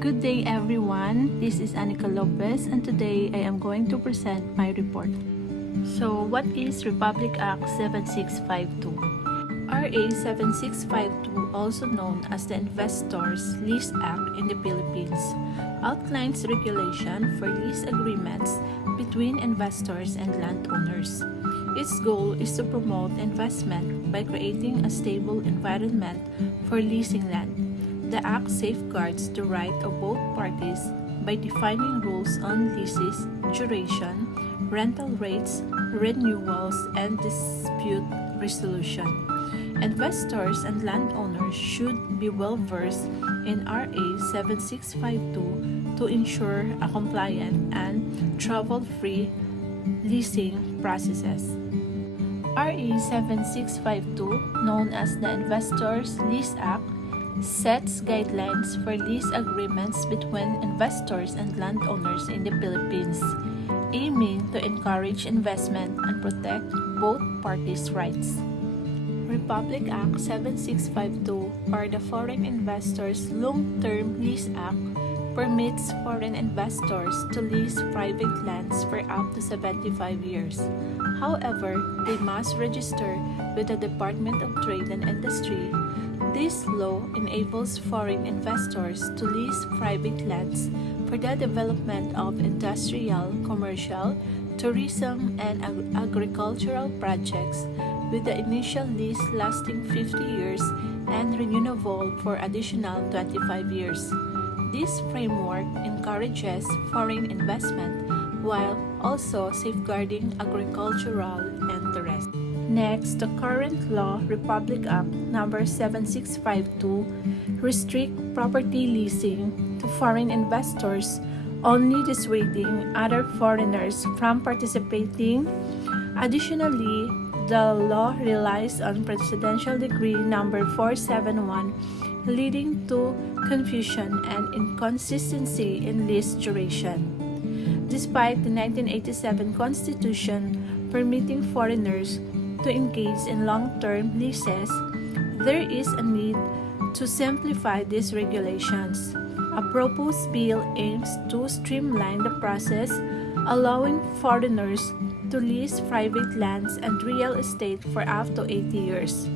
Good day everyone, this is Anika Lopez and today I am going to present my report. So what is Republic Act 7652? RA 7652, also known as the Investors Lease Act in the Philippines, outlines regulation for lease agreements between investors and landowners. Its goal is to promote investment by creating a stable environment for leasing land. The Act safeguards the right of both parties by defining rules on leases, duration, rental rates, renewals, and dispute resolution. Investors and landowners should be well versed in RA 7652 to ensure a compliant and trouble-free leasing processes. RA 7652, known as the Investors Lease Act, sets guidelines for lease agreements between investors and landowners in the Philippines, aiming to encourage investment and protect both parties' rights. Republic Act 7652, or the Foreign Investors Long-Term Lease Act, permits foreign investors to lease private lands for up to 75 years. However, they must register with the Department of Trade and Industry. This law enables foreign investors to lease private lands for the development of industrial, commercial, tourism, and agricultural projects, with the initial lease lasting 50 years and renewable for additional 25 years. This framework encourages foreign investment while also safeguarding agricultural interests. Next, the current law, Republic Act No. 7652, restrict property leasing to foreign investors, only dissuading other foreigners from participating. Additionally, the law relies on Presidential Decree No. 471, leading to confusion and inconsistency in lease duration. Despite the 1987 Constitution permitting foreigners to engage in long-term leases, there is a need to simplify these regulations. A proposed bill aims to streamline the process, allowing foreigners to lease private lands and real estate for up to 80 years,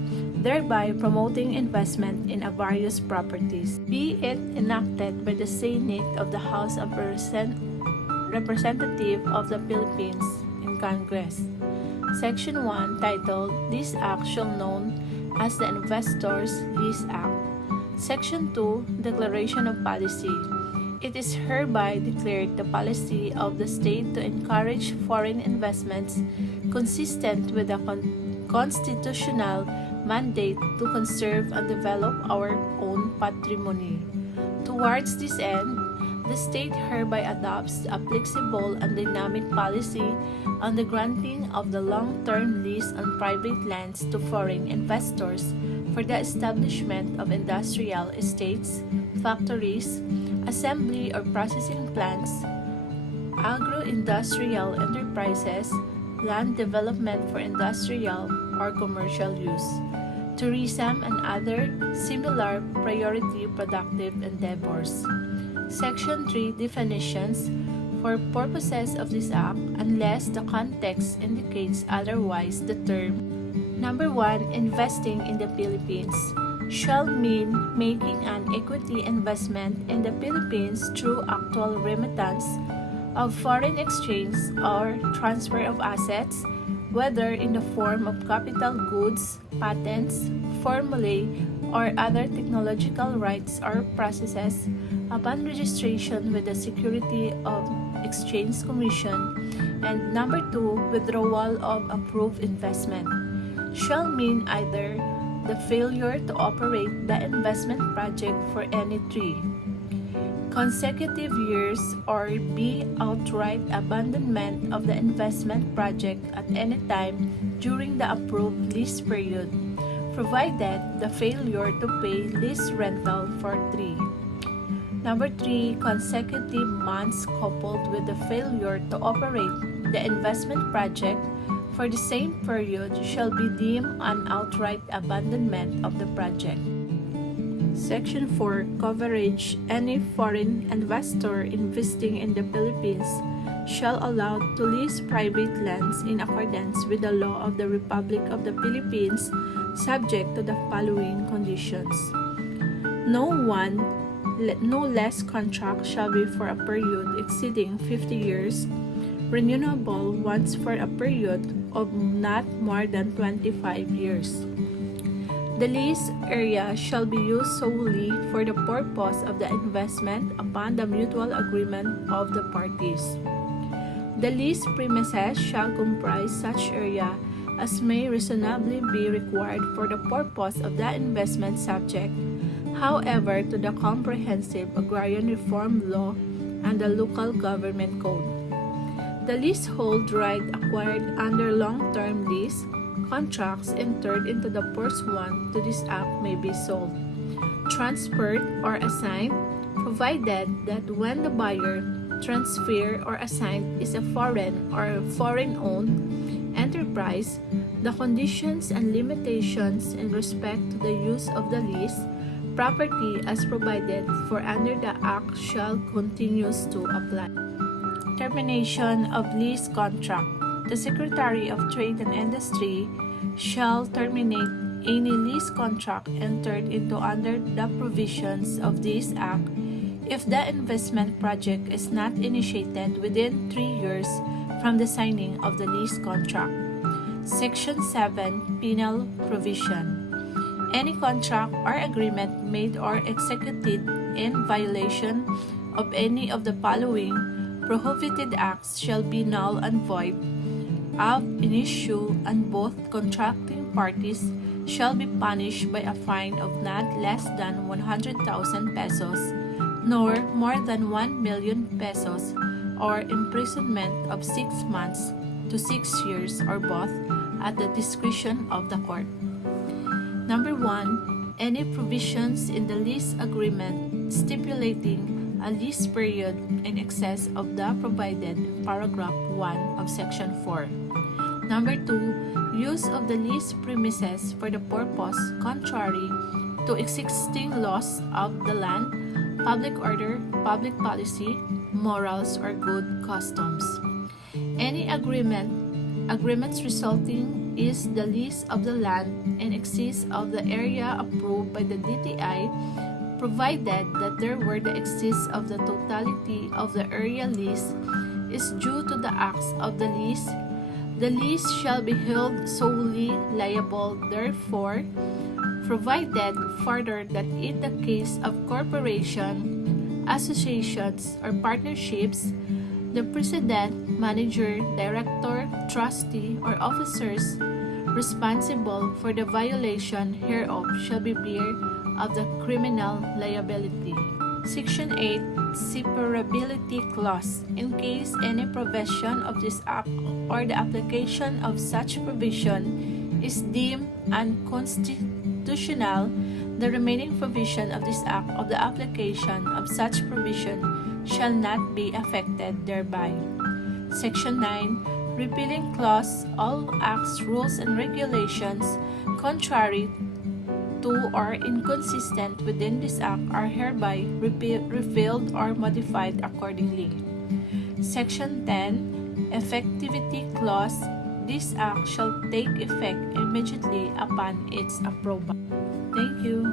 thereby promoting investment in various properties. Be it enacted by the Senate of the House of Representatives of the Philippines in Congress. Section 1, titled "This Act shall known as the Investors Lease Act." Section 2, Declaration of Policy. It is hereby declared the policy of the state to encourage foreign investments consistent with the constitutional mandate to conserve and develop our own patrimony. Towards this end, the state hereby adopts a flexible and dynamic policy on the granting of the long-term lease on private lands to foreign investors for the establishment of industrial estates, factories, assembly or processing plants, agro-industrial enterprises, land development for industrial or commercial use, tourism, and other similar priority productive endeavors. Section 3, Definitions. For purposes of this Act, unless the context indicates otherwise, the term Number 1, investing in the Philippines shall mean making an equity investment in the Philippines through actual remittance of foreign exchange or transfer of assets, whether in the form of capital goods, patents, formulae, or other technological rights or processes, upon registration with the Security of Exchange Commission. And number 2, withdrawal of approved investment shall mean either the failure to operate the investment project for any 3 consecutive years, or B, outright abandonment of the investment project at any time during the approved lease period, provided the failure to pay lease rental for 3. Number 3, consecutive months coupled with the failure to operate the investment project for the same period shall be deemed an outright abandonment of the project. Section 4. Coverage. Any foreign investor investing in the Philippines shall allow to lease private lands in accordance with the law of the Republic of the Philippines, subject to the following conditions. No less contract shall be for a period exceeding 50 years, renewable once for a period of not more than 25 years. The lease area shall be used solely for the purpose of the investment upon the mutual agreement of the parties. The lease premises shall comprise such area as may reasonably be required for the purpose of that investment, subject, however, to the comprehensive agrarian reform law and the local government code. The leasehold right acquired under long-term lease contracts entered into the first one to this act may be sold, transferred, or assigned, provided that when the buyer, transfer, or assigned is a foreign or foreign-owned enterprise, the conditions and limitations in respect to the use of the lease property as provided for under the Act shall continues to apply. Termination of lease contract. The Secretary of Trade and Industry shall terminate any lease contract entered into under the provisions of this Act if the investment project is not initiated within 3 years from the signing of the lease contract. Section 7. Penal Provision. Any contract or agreement made or executed in violation of any of the following prohibited acts shall be null and void ab initio, and both contracting parties shall be punished by a fine of not less than 100,000 pesos nor more than 1 million pesos, or imprisonment of 6 months to 6 years, or both, at the discretion of the court. Number 1. Any provisions in the lease agreement stipulating a lease period in excess of the provided in paragraph 1 of section 4. Number 2. Use of the lease premises for the purpose contrary to existing laws of the land, public order, public policy, morals, or good customs. Any agreements resulting is the lease of the land in excess of the area approved by the DTI, provided that there were the excess of the totality of the area lease is due to the acts of the lease. The lease shall be held solely liable therefore, provided further that in the case of corporation, associations, or partnerships, the president, manager, director, trustee, or officers responsible for the violation hereof shall be bear of the criminal liability. Section 8. Separability Clause. In case any provision of this Act or the application of such provision is deemed unconstitutional, the remaining provision of this Act or the application of such provision shall not be affected thereby. Section 9. Repealing Clause. All acts, rules, and regulations contrary to or inconsistent within this Act are hereby repealed or modified accordingly. Section 10. Effectivity Clause. This Act shall take effect immediately upon its approval. Thank you.